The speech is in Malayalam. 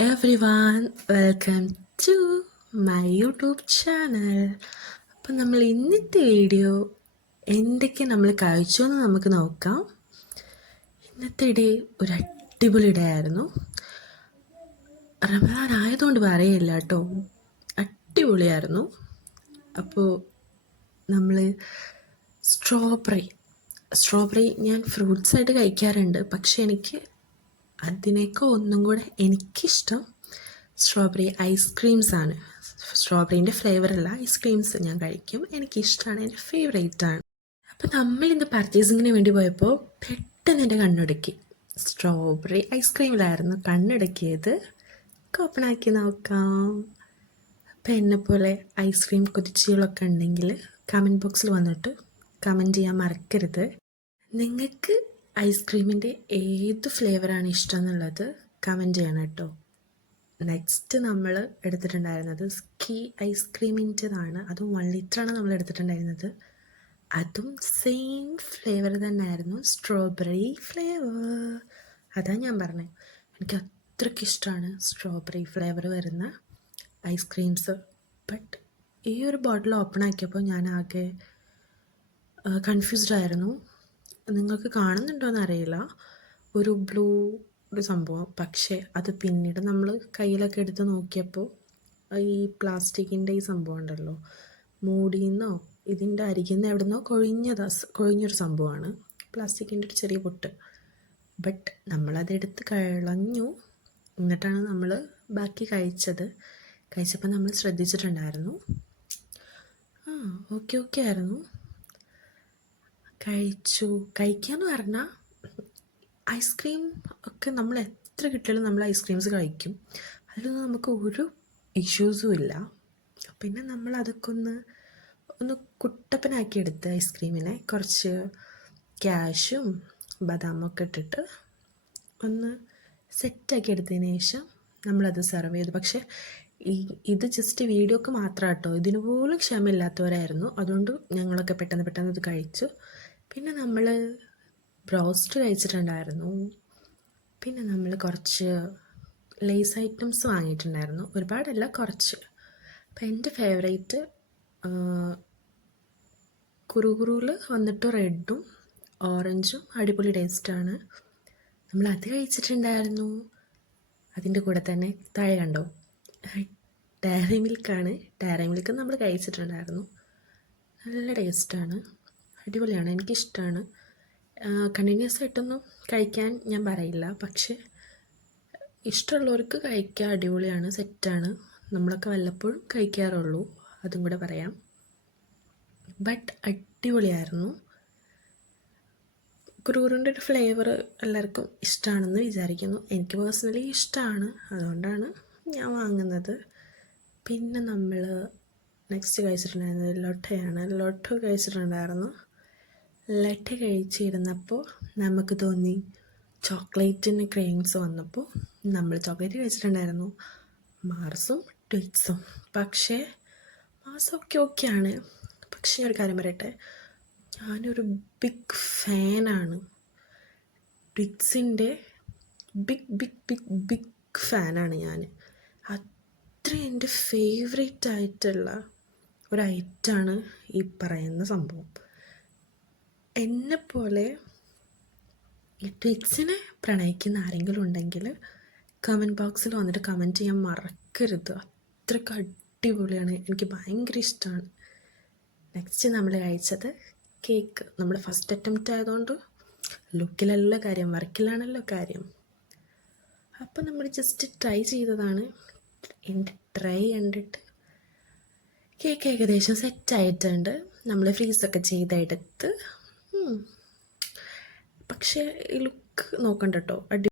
Everyone welcome to my YouTube channel അപ്പം നമ്മൾ ഇന്നത്തെ വീഡിയോ എന്തൊക്കെ നമ്മൾ കഴിച്ചു എന്ന് നമുക്ക് നോക്കാം. ഇന്നത്തെ ഡേ ഒരു അടിപൊളി ഡേ ആയിരുന്നു. റമദാൻ ആയതുകൊണ്ട് പറയില്ല കേട്ടോ. അടിപൊളിയായിരുന്നു. അപ്പോൾ നമ്മൾ സ്ട്രോബെറി സ്ട്രോബെറി ഞാൻ ഫ്രൂട്ട്സ് ആയിട്ട് കഴിക്കാറുണ്ട്. പക്ഷെ എനിക്ക് അതിനേക്കാൾ ഒന്നും കൂടെ എനിക്കിഷ്ടം സ്ട്രോബെറി ഐസ്ക്രീംസ് ആണ്. സ്ട്രോബെറീന്റെ ഫ്ലേവറല്ല ഐസ്ക്രീംസ് ഞാൻ കഴിക്കും. എനിക്കിഷ്ടമാണ് എന്റെ ഫേവറേറ്റ് ആണ്. അപ്പോൾ നമ്മൾ ഇന്ന് പർച്ചേസിങ്ങിന് വേണ്ടി പോയപ്പോൾ പെട്ടെന്ന് എന്റെ കണ്ണുടക്കി. സ്ട്രോബെറി ഐസ്ക്രീമിലായിരുന്നു കണ്ണുടക്കിയത്. ഓപ്പണാക്കി നോക്കാം. അപ്പോൾ എന്നെപ്പോലെ ഐസ്ക്രീം കുതിച്ചുകളൊക്കെ ഉണ്ടെങ്കിൽ കമന്റ് ബോക്സിൽ വന്നിട്ട് കമന്റ് ചെയ്യാൻ മറക്കരുത്. നിങ്ങൾക്ക് ഐസ്ക്രീമിന്റെ ഏത് ഫ്ലേവറാണ് ഇഷ്ടം എന്നുള്ളത് കമന്റ് ചെയ്യണം കേട്ടോ. നെക്സ്റ്റ് നമ്മൾ എടുത്തിട്ടുണ്ടായിരുന്നത് സ്കീ ഐസ്ക്രീമിന്റെതാണ് അതും വൺ ലിറ്ററാണ് നമ്മൾ എടുത്തിട്ടുണ്ടായിരുന്നത്. അതും സെയിം ഫ്ലേവർ തന്നെയായിരുന്നു. സ്ട്രോബെറി ഫ്ലേവർ അതാ ഞാൻ പറഞ്ഞത് എനിക്ക് അത്രയ്ക്ക് ഇഷ്ടമാണ് സ്ട്രോബെറി ഫ്ലേവർ വരുന്ന ഐസ്ക്രീംസ് ബട്ട് ഈ ഒരു ബോട്ടിൽ ഓപ്പൺ ആക്കിയപ്പോൾ ഞാൻ ആകെ കൺഫ്യൂസ്ഡ് ആയിരുന്നു. നിങ്ങൾക്ക് കാണുന്നുണ്ടോ എന്നറിയില്ല ഒരു ബ്ലൂ ഒരു സംഭവം. പക്ഷേ അത് പിന്നീട് നമ്മൾ കയ്യിലൊക്കെ എടുത്ത് നോക്കിയപ്പോൾ ഈ പ്ലാസ്റ്റിക്കിന്റെ ഈ സംഭവം ഉണ്ടല്ലോ. മൂടിയെന്നോ ഇതിന്റെ അരികിൽ നിന്ന് എവിടെ നിന്നോ കൊഴിഞ്ഞതാ കൊഴിഞ്ഞൊരു സംഭവമാണ്. പ്ലാസ്റ്റിക്കിന്റെ ഒരു ചെറിയ പൊട്ട്. ബട്ട് നമ്മളതെടുത്ത് കളഞ്ഞു. എന്നിട്ടാണ് നമ്മൾ ബാക്കി കഴിച്ചത്. കഴിച്ചപ്പോൾ നമ്മൾ ശ്രദ്ധിച്ചിട്ടുണ്ടായിരുന്നു. ആ ഓക്കെ ഓക്കെ ആയിരുന്നു. കഴിച്ചു. കഴിക്കാന്ന് പറഞ്ഞാൽ ഐസ്ക്രീം ഒക്കെ നമ്മൾ എത്ര കിട്ടിയാലും നമ്മൾ ഐസ്ക്രീംസ് കഴിക്കും. അതിലൊന്നും നമുക്ക് ഒരു ഇഷ്യൂസും ഇല്ല. പിന്നെ നമ്മൾ അതൊക്കെ ഒന്ന് ഒന്ന് കുട്ടപ്പനാക്കി എടുത്ത് ഐസ്ക്രീമിനെ കുറച്ച് ക്യാഷും ബദാമൊക്കെ ഇട്ടിട്ട് ഒന്ന് സെറ്റാക്കി എടുത്തതിന് ശേഷം നമ്മളത് സെർവ് ചെയ്തു. പക്ഷേ ഈ ഇത് ജസ്റ്റ് വീഡിയോക്ക് മാത്രം കേട്ടോ ഇതിന് പോലും ക്ഷമയില്ലാത്തവരായിരുന്നു. അതുകൊണ്ട് ഞങ്ങളൊക്കെ പെട്ടെന്ന് പെട്ടെന്ന് ഇത് കഴിച്ചു. പിന്നെ നമ്മൾ ബ്രോസ്റ്റ് കഴിച്ചിട്ടുണ്ടായിരുന്നു. പിന്നെ നമ്മൾ കുറച്ച് ലേസ് ഐറ്റംസ് വാങ്ങിയിട്ടുണ്ടായിരുന്നു. ഒരുപാടല്ല കുറച്ച്. അപ്പം എന്റെ ഫേവറേറ്റ് കുറുകുറുവിൽ വന്നിട്ട് റെഡും ഓറഞ്ചും അടിപൊളി ടേസ്റ്റാണ്. നമ്മൾ അത് കഴിച്ചിട്ടുണ്ടായിരുന്നു. അതിന്റെ കൂടെ തന്നെ താഴെ കണ്ടോ? ഡയറി മിൽക്കാണ്. ഡയറി മിൽക്ക് നമ്മൾ കഴിച്ചിട്ടുണ്ടായിരുന്നു. നല്ല ടേസ്റ്റാണ്. അടിപൊളിയാണ് എനിക്കിഷ്ടമാണ് കണ്ടിന്യൂസ് ആയിട്ടൊന്നും കഴിക്കാൻ ഞാൻ പറയില്ല. പക്ഷേ ഇഷ്ടമുള്ളവർക്ക് കഴിക്കാൻ അടിപൊളിയാണ് സെറ്റാണ്. നമ്മളൊക്കെ വല്ലപ്പോഴും കഴിക്കാറുള്ളൂ അതും കൂടെ പറയാം. ബട്ട് അടിപൊളിയായിരുന്നു. കുറുകുറിന്റെ ഒരു ഫ്ലേവർ എല്ലാവർക്കും ഇഷ്ടമാണെന്ന് വിചാരിക്കുന്നു. എനിക്ക് പേഴ്സണലി ഇഷ്ടമാണ് അതുകൊണ്ടാണ് ഞാൻ വാങ്ങുന്നത്. പിന്നെ നമ്മൾ നെക്സ്റ്റ് കഴിച്ചിട്ടുണ്ടായിരുന്നത് ലൊട്ടയാണ്. ലൊട്ട കഴിച്ചിട്ടുണ്ടായിരുന്നു. ലട്ട കഴിച്ചിരുന്നപ്പോൾ നമുക്ക് തോന്നി ചോക്ലേറ്റിന് ക്രീംസ് വന്നപ്പോൾ നമ്മൾ ചോക്ലേറ്റ് കഴിച്ചിട്ടുണ്ടായിരുന്നു. മാർസും ട്വിറ്റ്സും. പക്ഷേ മാർസൊക്കെ ഓക്കെയാണ്. പക്ഷേ ഒരു കാര്യം പറയട്ടെ. ഞാനൊരു ബിഗ് ഫാനാണ് ട്വിറ്റ്സിന്റെ ബിഗ് ബിഗ് ബിഗ് ബിഗ് ഫാനാണ് ഞാൻ അത്ര എന്റെ ഫേവറേറ്റ് ആയിട്ടുള്ള ഒരു ഐറ്റാണ് ഈ പറയുന്ന സംഭവം. എന്നെപ്പോലെ ട്വിക്സിനെ പ്രണയിക്കുന്ന ആരെങ്കിലും ഉണ്ടെങ്കിൽ കമന്റ് ബോക്സിൽ വന്നിട്ട് കമന്റ് ചെയ്യാൻ മറക്കരുത്. അത്രയ്ക്ക് അടിപൊളിയാണ്. എനിക്ക് ഭയങ്കര ഇഷ്ടമാണ് നെക്സ്റ്റ് നമ്മൾ കഴിച്ചത് കേക്ക് നമ്മൾ ഫസ്റ്റ് അറ്റംപ്റ്റ് ആയതുകൊണ്ട് ലുക്കിലല്ല കാര്യം വർക്കിലാണല്ലോ കാര്യം. അപ്പോൾ നമ്മൾ ജസ്റ്റ് ട്രൈ ചെയ്തതാണ്. എന്റെ ട്രൈ കണ്ടിട്ട് കേക്ക് ഏകദേശം സെറ്റായിട്ടുണ്ട് നമ്മൾ ഫ്രീസൊക്കെ ചെയ്തെടുത്ത് പക്ഷേ ലുക്ക് നോക്കണ്ട കേട്ടോ അടി